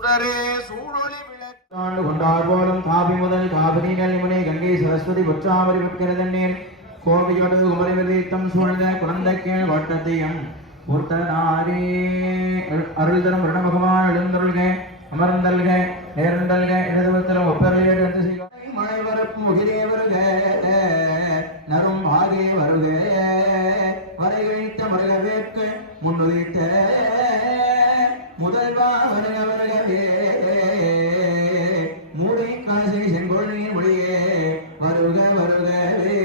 சுடரே சூழொளி விளக்காண்டு கொண்டார் போலும் காபி முதல் காவிரி நெல்லிமனை கங்கை சரஸ்வதி பொற்றாமரை விற்கிறதன்னேன் கோவையோடு குமரி விதீத்தம் சூழ்ந்த குழந்தை கீழ் வட்டத்தையும் ஊர்த்தனாரே அருள் தரும் வருண பகவான் எழுந்தருள்க அமர்ந்தல்க நேர்ந்தல்க இடதுபத்திரம் ஒப்பரையோடு வந்து செய்வாய் மழை வரப்பு முகிலே வருக நரும் ஆகே வருக வரை கழித்த மரகவேற்கு முன்னுதித்த முதல்வா வருக வருகவே மூடை காசை செங்கொழியின் மொழியே வருக வருகவே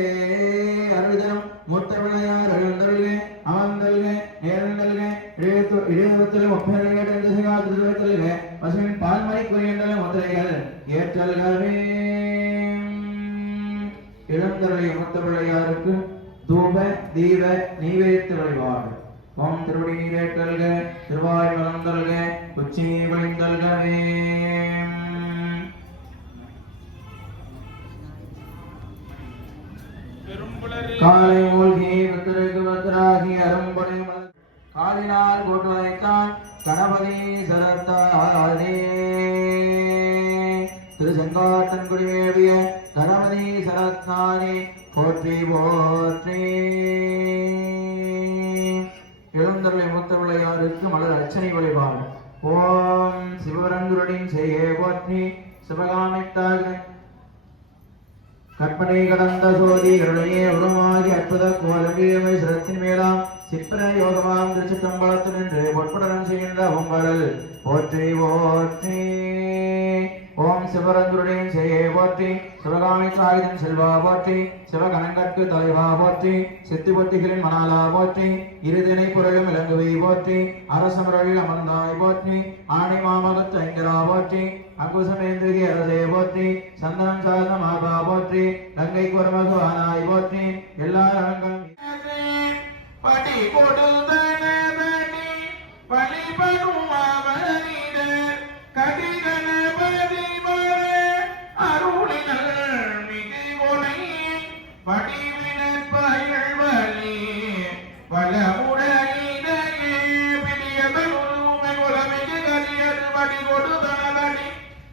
அருள்தரும் முத்தமிழையார் அருள்தருள்க அமர்ந்தல்க நேர்ந்தல்க இடையத்திலும் ஒப்பரையோடு பசுவின் பால்மறை குறியண்டல முத்திரைகள் ஏற்றல்கவே இளந்தருளை முத்தமிழையாருக்கு தூப தீப நெய்வேத்த வழிபாடு ஓம் திருவடி நீரேற்றல்க திருவாய் மலர்ந்தல்க உச்சி விளைந்தல்கவே காலை மூழ்கி வித்திருக்கு வத்ராகி அரும்படை காலினால் கோட்டுவதைத்தான் கணபதி சரத்தாதே திருசெங்காட்டன் குடிமேவிய கணபதி சரத்தானே போற்றி போற்றி எழுந்தருளை முத்தமிழையாருக்கு மலர் அர்ச்சனை வழிபாடு ஓம் சிவரங்குருடின் செய்கே போற்றி சிவகாமித்தாக கற்பனை கடந்த சோதி கருணையே உருமாகி அற்புத கோலவியமை சிரத்தின் மேலாம் சித்திர யோகமாம் திருச்சிற்றம்பலத்து நின்று பொற்புடன் செய்கின்ற உங்கள் போற்றி போற்றி ஓம் சிவரங்குருடன் செய்யே போற்றி சிவகாமி சாயுதன் செல்வா போற்றி சிவகணங்கற்கு தலைவா போற்றி சித்தி பொத்திகளின் மணாலா போற்றி இருதினை பொருளும் இலங்குவை போற்றி அரசமுறையில் அமர்ந்தாய் போற்றி ஆணை மாமகத்து ஐங்கரா போற்றி அங்குசமேந்திரிகி அரசே போற்றி சந்தனம் சாதன மாபா போற்றி கங்கை குரமகுவானாய் போற்றி எல்லா ரங்களும் படி கொடுதனி பலிபடும் அவனிடர் கதிகணபதி அருளினல் மிகு கொலை படிவினர் பயிர் வலி பலமுடையிலே பிடியதருமை குலமிகு கதியர் படி கொடுதனி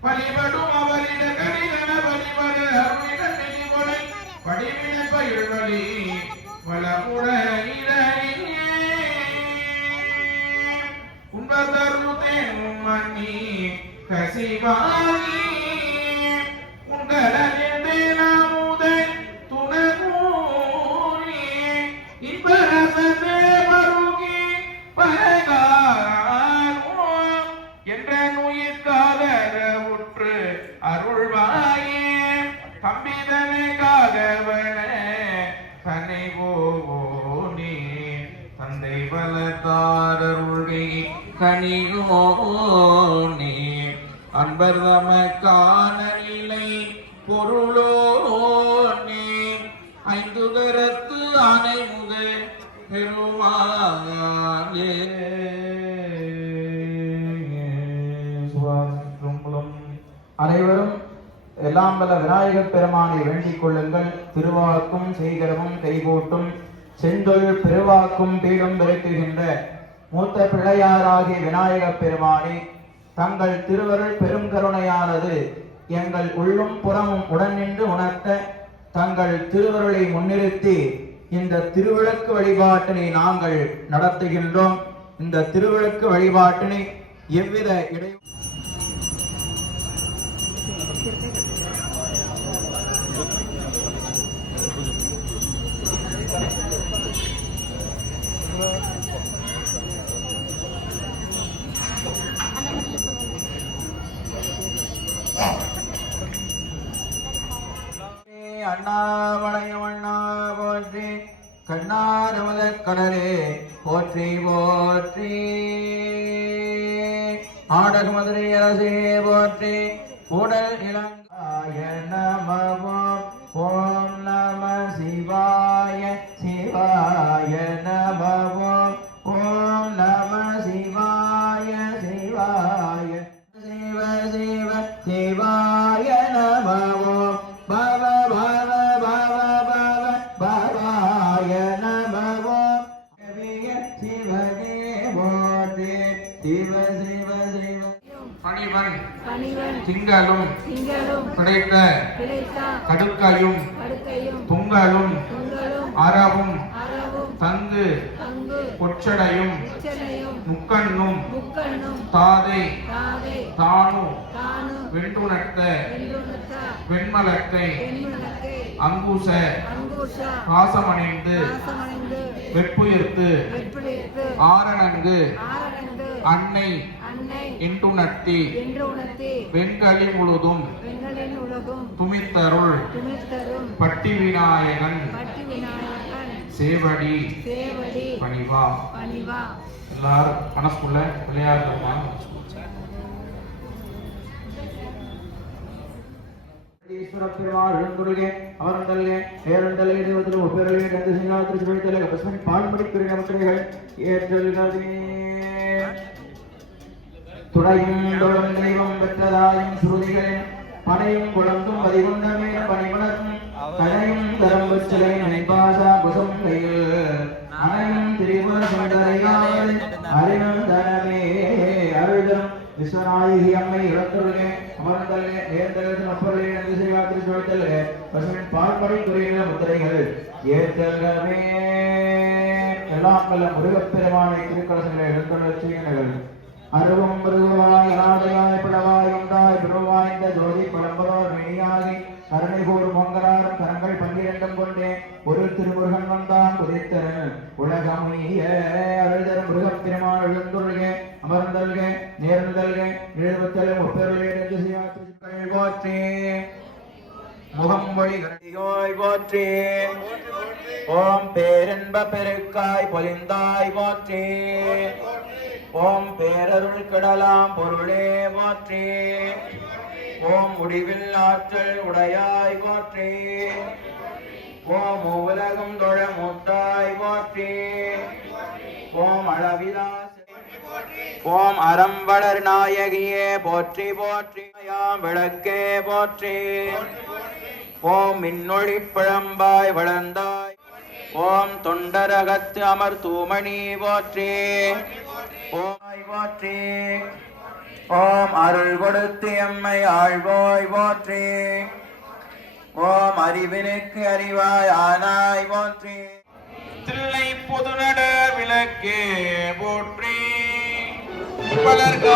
பலிபடும் அவரிட கதிகணபதி அருளினல் மிகு கொலை படிவினர் பயிர் வலி பலமுடையிலே மணி கசிவாயி உங்களே நாமுதை துணகூரி இன்பரசனே மருகி பரகாரோ என்ற நுயிர்காதர உற்று அருள்வாயே தம்பிதனை காதவன தன்னை போனே தந்தை வளர்த்தாரருள்கை கனியோனே அன்பர் தமக்கான நிலை பொருளோனே ஐந்து கரத்து ஆனை முக பெருமாளே அனைவரும் எல்லாம் வல்ல விநாயகப் பெருமானை வேண்டிக் கொள்ளுங்கள். திருவாக்கும் செய்கரமும் கைகூட்டும் செந்தொல் பெருவாக்கும் பீடும் விரட்டுகின்ற மூத்த பிள்ளையாராகிய விநாயகப் பெருமானே, தங்கள் திருவருள் பெரும் கருணையானது எங்கள் உள்ளும் புறமும் உடன் நின்று உணர்த்த தங்கள் திருவருளை முன்னிறுத்தி இந்த திருவிளக்கு வழிபாட்டினை நாங்கள் நடத்துகின்றோம். இந்த திருவிளக்கு வழிபாட்டினை எவ்வித இடை அண்ணாமலையம் அண்ணா போற்றி, கண்ணாரமல கடலே போற்றி போற்றி, ஆடக மதுரை அரசே போற்றி, உடல் இளங்காய நமவோம், ஓம் நம சிவாய சிவாய நமவோம், ஓம் நம சிவாய சிவாய சிவ சிவ சிவாய நமவோம், பவ பவ பவ பவ பவாய நமவோம், சிவகே போற்றி, சிவ சிவ சிவ திங்களும் கிடைத்த கடுக்கையும் துங்கலும் அறவும் தந்து பொச்சடையும் முக்கண்ணும் தாதை தானு வெண்டுணர்த்த வெண்மலத்தை அங்குச பாசமணிந்து வெப்புயிர்த்து ஆரணங்கு அன்னை இன்றுணர்த்தி வெண்களி முழுதும் துமித்தருள் பட்டி விநாயகன் சேவடி பணிவா. எல்லாரும் மனசுக்குள்ள விளையாடுறோமா? ஈஸ்வர பெருமாள் எழுந்துருகே அமர்ந்தல்லே ஏரண்டல்லே தேவத்தில் ஒப்பேரலே நந்து சிங்காத்திரி சுவைத்தலே பசுமன் பால்மடி பிரின முத்திரைகள் ஏற்றல்களே துடையும் தொழும் தெய்வம் பெற்றதாயும் சுருதிகளே பனையும் குழந்தும் பதிகொண்டமே பணிமணக்கும் கடையும் தரம்பு சிலை நினைப்பாசா குசம் கையில் அனையும் திரிபுர சுந்தரையாவது அறிவம் தனமே அருள்தரும் விஸ்வநாயகி அம்மை இழந்துள்ளே அமர்ந்தல்லே நேர்ந்தல் அப்பொருளே நந்து சிங்காத்திரி சுவைத்தல்லே பசுமன் பால்மடி பிரின முத்திரைகள் ஏற்றல்களே. எல்லாம் வல்ல முருகப்பெருமானை திருக்கலசங்களை எழுந்துள்ள செய்யுங்கள். அருவும் மிருகுவாய் அநாதையாய் பிளவாய் உண்டாய் பிறவாய்ந்த ஜோதி பழம்பதோர் மெய்யாகி கருணை கூறும் மங்களாரும் கரங்கள் 12 கொண்டே ஒரு திருமுருகன் வந்தான் உதைத்தரன் உலகமைய அருள்தரும் முருகப் பெருமாள் எழுந்துள்ளுக அமர்ந்தல்க நேர்ந்தல்க எழுபத்தல ஒப்பெருளே நெஞ்சு சியாத்திரிகள் போற்றி முகம் மொழி கரடியோய் போற்றி ஓம் பேரன்ப பெருக்காய் பொலிந்தாய் போற்றி ஓம் பேரருள் கடலாம் பொருளே போற்றி ஓம் முடிவில் ஆற்றல் உடையாய் போற்றி ஓம் உலகம் தொழ முத்தாய் போற்றி ஓம் அளவிலா ஓம் அறம் வளர் நாயகியே போற்றி போற்றி விளக்கே போற்றி ஓம் மின்னொளி பிழம்பாய் வளர்ந்தாய் ஓம் தொண்டரகத்து அமர் தூமணி போற்றி ஓம் போற்றி ஓம் அருள் கொடுத்து எம்மை ஆழ்வோய் போற்றி ஓம் அறிவினுக்கு அறிவாய் ஆனாய் போற்றி தில்லை பொதுநடர் விளக்கே போற்றி வளர்க